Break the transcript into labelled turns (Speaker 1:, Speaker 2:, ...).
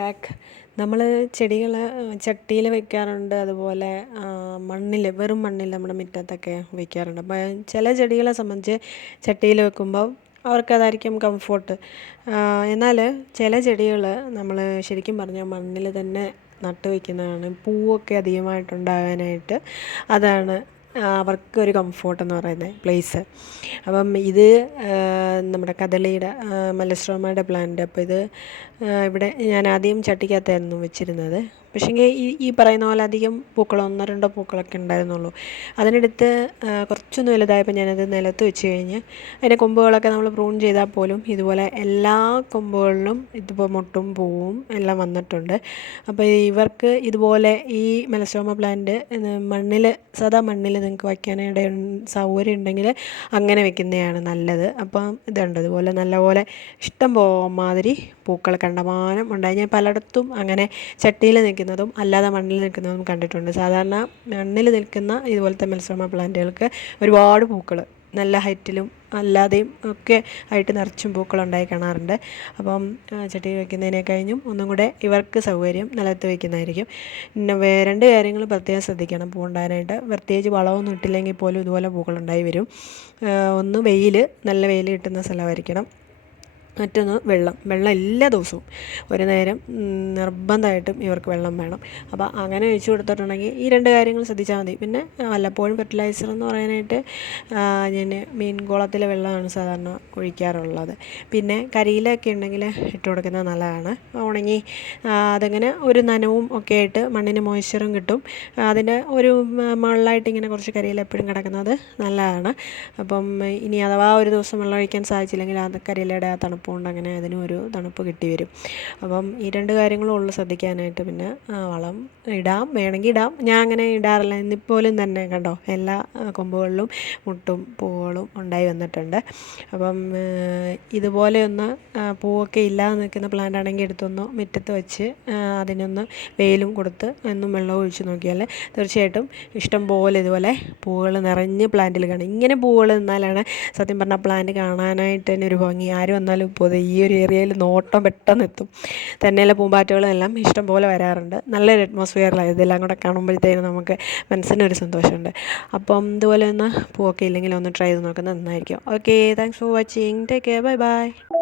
Speaker 1: Back. നമ്മൾ ചെടികൾ ചട്ടിയിൽ വെക്കാറുണ്ട്. അതുപോലെ മണ്ണിൽ വെറും മണ്ണിൽ നമ്മുടെ മുറ്റത്തൊക്കെ വെക്കാറുണ്ട്. അപ്പോൾ ചില ചെടികളെ സംബന്ധിച്ച് ചട്ടിയിൽ വെക്കുമ്പോൾ അവർക്കതായിരിക്കും കംഫോർട്ട് എന്നാൽ ചില ചെടികൾ നമ്മൾ ശരിക്കും പറഞ്ഞാൽ മണ്ണിൽ തന്നെ നട്ട് വെക്കുന്നതാണ്. പൂവൊക്കെ അധികമായിട്ടുണ്ടാകാനായിട്ട് അതാണ് അവർക്കൊരു കംഫോർട്ട് എന്ന് പറയുന്നത് പ്ലേസ് അപ്പം ഇത് നമ്മുടെ കദളിയുടെ മെലസ്ട്രോമയുടെ പ്ലാന്റ് അപ്പോൾ ഇത് ഇവിടെ ഞാൻ ആദ്യം ചട്ടിക്കകത്തായിരുന്നു വെച്ചിരുന്നത്. പക്ഷേങ്കിൽ ഈ ഈ പറയുന്ന പോലെ അധികം പൂക്കൾ ഒന്നോ രണ്ടോ പൂക്കളൊക്കെ ഉണ്ടായിരുന്നുള്ളൂ. അതിനടുത്ത് കുറച്ചൊന്ന് വലുതായപ്പോൾ ഞാനത് നിലത്ത് വെച്ച് കഴിഞ്ഞ് അതിന്റെ കൊമ്പുകളൊക്കെ നമ്മൾ പ്രൂൺ ചെയ്താൽ പോലും ഇതുപോലെ എല്ലാ കൊമ്പുകളിലും ഇതിപ്പോൾ മുട്ടും പൂവും എല്ലാം വന്നിട്ടുണ്ട്. അപ്പോൾ ഇവർക്ക് ഇതുപോലെ ഈ മെലസ്റ്റോമ പ്ലാന്റ് മണ്ണിൽ സാധാ മണ്ണിൽ നിങ്ങൾക്ക് വയ്ക്കാനിട സൗകര്യം ഉണ്ടെങ്കിൽ അങ്ങനെ വെക്കുന്നതാണ് നല്ലത്. അപ്പം ഇതുണ്ട് ഇതുപോലെ നല്ലപോലെ ഇഷ്ടം പോകാൻ മാതിരി പൂക്കൾ കണ്ടമാനം ഉണ്ടായി. ഞാൻ പലയിടത്തും അങ്ങനെ ചട്ടിയിൽ നിൽക്കുന്നതും അല്ലാതെ മണ്ണിൽ നിൽക്കുന്നതും കണ്ടിട്ടുണ്ട്. സാധാരണ മണ്ണിൽ നിൽക്കുന്ന ഇതുപോലത്തെ മെൽസോമ പ്ലാന്റുകൾക്ക് ഒരുപാട് പൂക്കൾ നല്ല ഹൈറ്റിലും അല്ലാതെയും ഒക്കെ ആയിട്ട് നിറച്ചും പൂക്കളുണ്ടായി കാണാറുണ്ട്. അപ്പം ചട്ടി വയ്ക്കുന്നതിനെ കഴിഞ്ഞും ഒന്നും കൂടെ ഇവർക്ക് സൗകര്യം നിലത്ത് വയ്ക്കുന്നതായിരിക്കും. പിന്നെ രണ്ട് കാര്യങ്ങൾ പ്രത്യേകം ശ്രദ്ധിക്കണം. പൂണ്ടാനായിട്ട് പ്രത്യേകിച്ച് വളമൊന്നും ഇട്ടില്ലെങ്കിൽ പോലും ഇതുപോലെ പൂക്കളുണ്ടായി വരും. ഒന്ന് വെയിൽ നല്ല വെയിൽ കിട്ടുന്ന സ്ഥലമായിരിക്കണം. മറ്റൊന്ന് വെള്ളം. വെള്ളം എല്ലാ ദിവസവും. ഒരു നേരം നിർബന്ധമായിട്ടും ഇവർക്ക് വെള്ളം വേണം. അപ്പോൾ അങ്ങനെ ഒഴിച്ചു കൊടുത്തിട്ടുണ്ടെങ്കിൽ ഈ രണ്ട് കാര്യങ്ങൾ ശ്രദ്ധിച്ചാൽ മതി. പിന്നെ വല്ലപ്പോഴും ഫെർട്ടിലൈസർ എന്ന് പറയാനായിട്ട് ഞാൻ മീൻ കുളത്തിലെ വെള്ളമാണ് സാധാരണ ഒഴിക്കാറുള്ളത് പിന്നെ കരിയിലൊക്കെ ഉണ്ടെങ്കിൽ ഇട്ട് കൊടുക്കുന്നത് നല്ലതാണ്. ഉണങ്ങി അതങ്ങനെ ഒരു നനവും ഒക്കെ ആയിട്ട് മണ്ണിന് മോയ്സ്ചറും കിട്ടും. അതിന്റെ ഒരു മുകളിലായിട്ട് ഇങ്ങനെ കുറച്ച് കരിയില എപ്പോഴും കിടക്കുന്നത് നല്ലതാണ്. അപ്പം ഇനി അഥവാ ഒരു ദിവസം വെള്ളം ഒഴിക്കാൻ സാധിച്ചില്ലെങ്കിൽ അത് കരിയിലയുടെ തണുപ്പ് തണുപ്പ് കൊണ്ട് അങ്ങനെ അതിനും ഒരു തണുപ്പ് കിട്ടി വരും. അപ്പം ഈ രണ്ട് കാര്യങ്ങളും ഉള്ളു ശ്രദ്ധിക്കാനായിട്ട് പിന്നെ വളം ഇടാം. വേണമെങ്കിൽ ഇടാം. ഞാൻ അങ്ങനെ ഇടാറില്ല. എന്നിപ്പോലും തന്നെ കണ്ടോ എല്ലാ കൊമ്പുകളിലും മുട്ടും പൂവുകളും ഉണ്ടായി വന്നിട്ടുണ്ട്. അപ്പം ഇതുപോലെ ഒന്ന് പൂവൊക്കെ ഇല്ലാതെ നിൽക്കുന്ന പ്ലാന്റ് ആണെങ്കിൽ എടുത്തൊന്ന് മുറ്റത്ത് വെച്ച് അതിനൊന്ന് വെയിലും കൊടുത്ത് എന്നും വെള്ളം ഒഴിച്ച് നോക്കിയാൽ തീർച്ചയായിട്ടും ഇഷ്ടം പോലെ ഇതുപോലെ പൂവുകൾ നിറഞ്ഞ് പ്ലാന്റിൽ കാണും. ഇങ്ങനെ പൂവുകൾ നിന്നാലാണ് സത്യം പറഞ്ഞാൽ പ്ലാന്റ് കാണാനായിട്ട് തന്നെ ഒരു ഭംഗി. ആര് വന്നാലും ഇപ്പോൾ ഈ ഒരു ഏരിയയിൽ നോട്ടം പെട്ടെന്ന് എത്തും. തന്നെയുള്ള പൂമ്പാറ്റകളും എല്ലാം ഇഷ്ടം പോലെ വരാറുണ്ട്. നല്ലൊരു അറ്റ്മോസ്ഫിയറിലാണ് ഇതെല്ലാം കൂടെ കാണുമ്പോഴത്തേനും നമുക്ക് മനസ്സിനൊരു സന്തോഷമുണ്ട്. അപ്പം ഇതുപോലെ ഒന്ന് പൂവൊക്കെ ഇല്ലെങ്കിൽ ഒന്ന് ട്രൈ ചെയ്ത് നോക്കുന്നത് നന്നായിരിക്കും. Okay thanks for watching take care bye bye